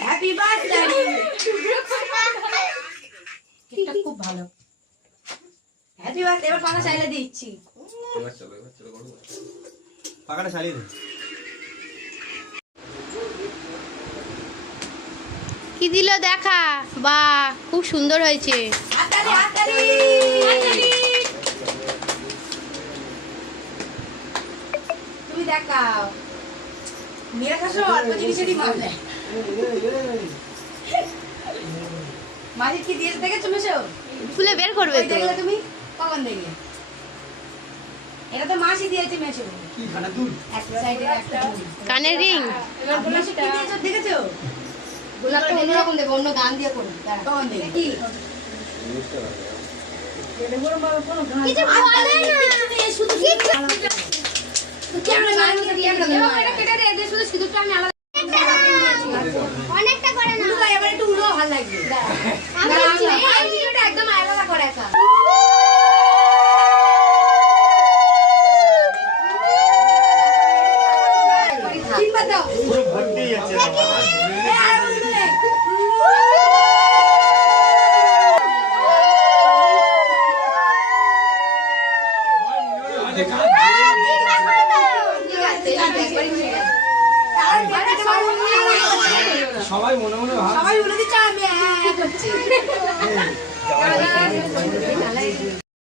Happy birthday খুব ভালো happy birthday এবার পাকা চাইলে দিচ্ছি। এবার চলো এবার চলো করব পাকাটা চালিয়ে দে। কি দিল দেখা? বাহ খুব সুন্দর হয়েছে। হাততালি হাততালি! তুমি দেখাও। মেয়েরা কাছে অল্প জিনিসেরই মানে মাঝে কি দিয়েছে দেখেছ মেশো খুলে বের করবে দেখলে তুমি? কখন দেখলে? এটা তো মাসি দিয়েছে মেশো কি খানা দুধ? একটা সাইডে একটা কানের রিং। এবার গোলাপি কি দিয়েছ দেখেছ? গোলাপটা অন্যরকম দেবে অন্য গান দিয়ে করবে দাঁড়া। কখন কি? জিনিসটা ভালো। কিছু বলে না। শুধু ক্যামেরা গান দিয়ে ক্যামেরা এবার এটা কেটে দে দে, শুধু সিঁদুরটা আমি আলাদা অনেকটা করে না। এবার একটু উল্টো ভালো লাগবে। সবাই মনে সবাই মনে সবাই বলে দিচ্ছে আমি করছি